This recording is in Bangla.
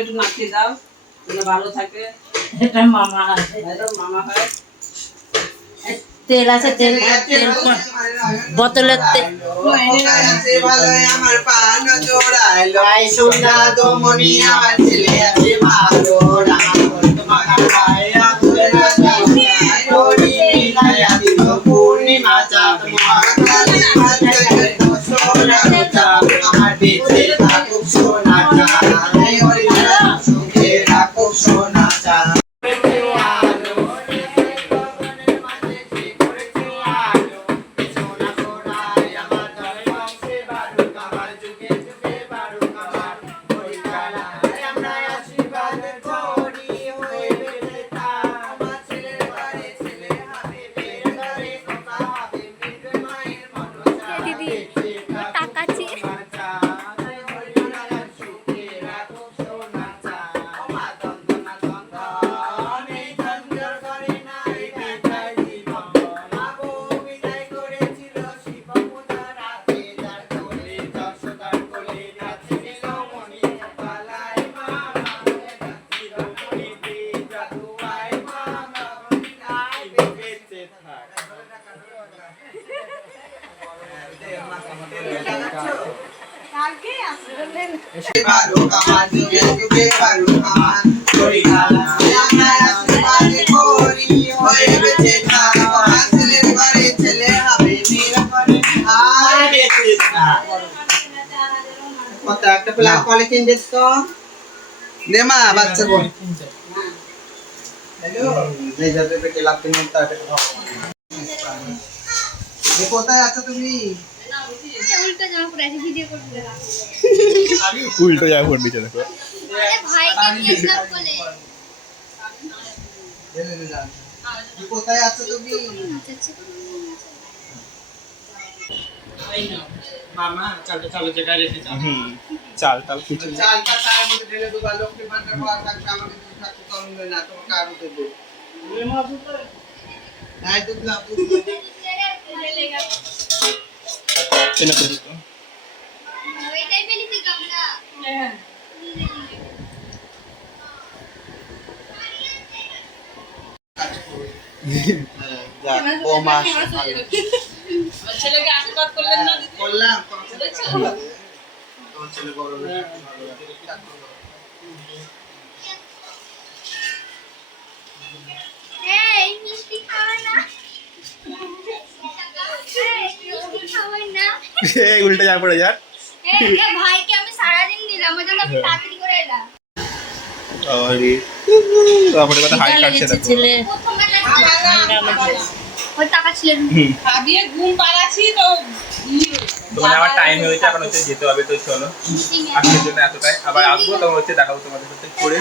একটু মাখিয়ে দাও, ভালো থাকে। এটা মামা আছে, মামা হয়। তেল আছে, তেল তেল বোতলের তেল। আমার পান জোড়াইলো সোনা দমনি আমার ছেলে আছে ভালো পূর্ণিমা চাঁদ আমার বেঁচে থাকুক সোনা চাঁদ সুখে রাখুক সোনা চাঁদ। বাচ্চা কোথায় আছো তুমি? উল্টো যা ফোন দিচ্ছে দেখো। কোথায় আছো তুমি? মামা চালটা চালো জায়গায় রেখে যাও। চাল টাল কিছু চালটা তার মধ্যে ঢেলে দেবো। লক্ষ্মী ভান্ডার পাওয়ার থাকবে, আমাকে দুধ থাকতে কম না, তোমাকে আরো দেবো। হ্যাঁ দুধ লাও, দুধ এনে তো দিত। ছেলেকে আশীর্বাদ করলেন না? করলাম। উল্টো যা পড়ে যাক। ভাইকে আমি সারাদিন দিলাম, ওই জন্য আপনি তাড়াতাড়ি করে এলাম। তারপরে কথা হাই কাটছে দেখো। ছেলে ওই টাকা ছিলেন খাবিয়ে ঘুম পাড়াচ্ছি তো তোমার আমার টাইম হয়ে গেছে, এখন হচ্ছে যেতে হবে, তো চলো আজকের জন্য এতটাই। আবার আসবো তখন হচ্ছে দেখাবো তোমাদের সাথে করে।